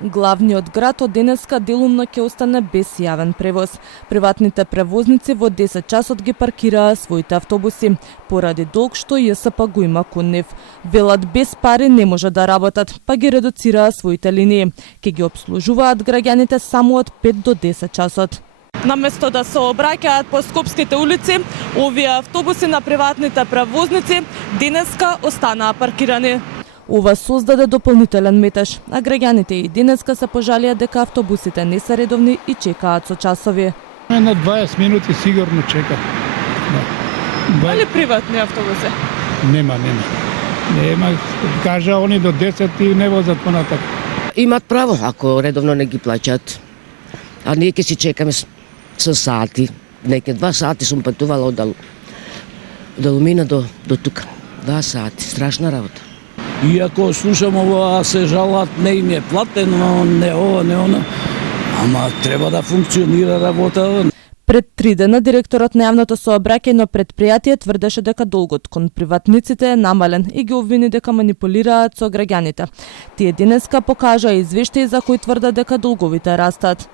Главниот град од денеска делумно ќе остане без јавен превоз. Приватните превозници во 10 часот ги паркираа своите автобуси, поради долг што ЈСП го има кон нив. Велат без пари не може да работат, па ги редуцираа своите линии. Ке ги обслужуваат граѓаните само од 5 до 10 часот. Наместо да се обраќаат по скопските улици, овие автобуси на приватните превозници денеска останаа паркирани. Ова создаде дополнителен метеж, а граѓаните и денеска се пожалија дека автобусите не се редовни и чекаат со часови. На 20 минути сигурно чека. Има ли приватни автобуси? Нема. Кажа они до 10 и не возат понатак. Имат право ако редовно не ги плаќаат. А ние ќе си чекаме со сати. Неќе 2 сати сум патувала од Далумина до тука. 2 сати, страшна работа. Иако слушам ова, се жалат, не им е платено, не ова, не она, ама треба да функционира работа. Пред 3 дена директорот на јавното сообраќајно предпријатие тврдеше дека долгот кон приватниците е намален и ги обвини дека манипулираат со граѓаните. Тие денеска покажаа извештаи за кои тврдат дека долговите растат.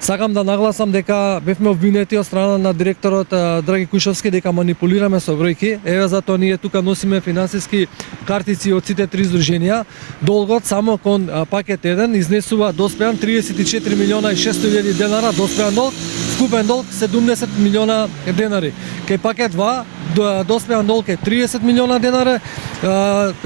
Сакам да нагласам дека бевме обвинети од страна на директорот Драги Кушовски дека манипулираме со бројки. Еве затоа ние тука носиме финансиски картици од сите 3 здруженија. Долгот само кон пакет 1 изнесува доспеан 34 милиона и 600 илјади денара, доспеан долг, вкупен долг 70 милиона денари. Кај пакет 2 доспеан долг е 30 милиона денари,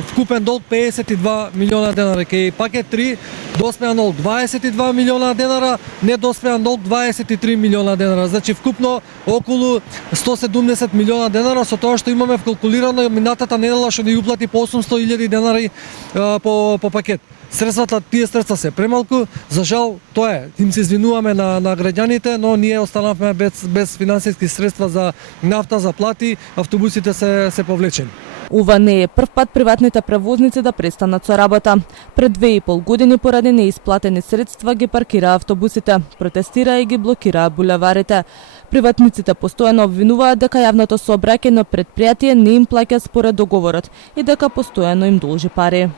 вкупен долг 52 милиона денари. Кај пакет 3 доспеан долг 22 милиона денара, не доспеан долг 23 милиона денара. Значи вкупно околу 170 милиона денара со тоа што имаме вкалкулирано минатата недела што ни уплати по 800.000 денари по пакет. Тие средства се премалку, за жал тоа е. Им се извинуваме на граѓаните, но ние останавме без финансиски средства за нафта, за плати, автобусите се повлечени. Ова не е прв пат приватните превозници да престанат со работа. Пред 2,5 години поради неисплатени средства ги паркираа автобусите, протестираа и ги блокираа булеварите. Приватниците постојано обвинуваат дека јавното сообраќајно предпријатие не им плаќа според договорот и дека постојано им должи пари.